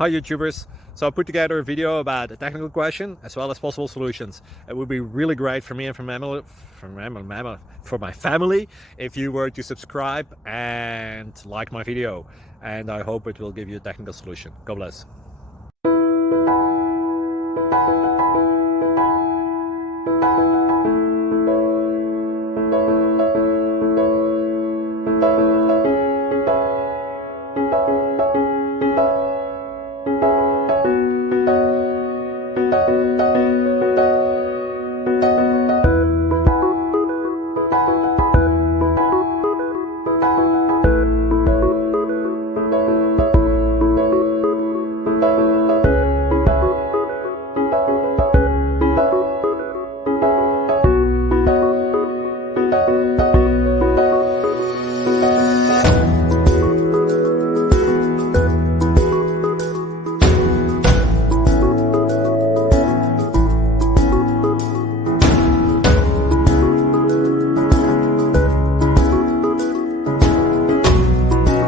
Hi YouTubers! So I put together a video about a technical question as well as possible solutions. It would be really great for me and for my family if you were to subscribe and like my video, and I hope it will give you a technical solution. God bless.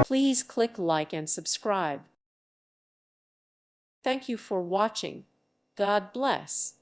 Please click like and subscribe. Thank you for watching. God bless.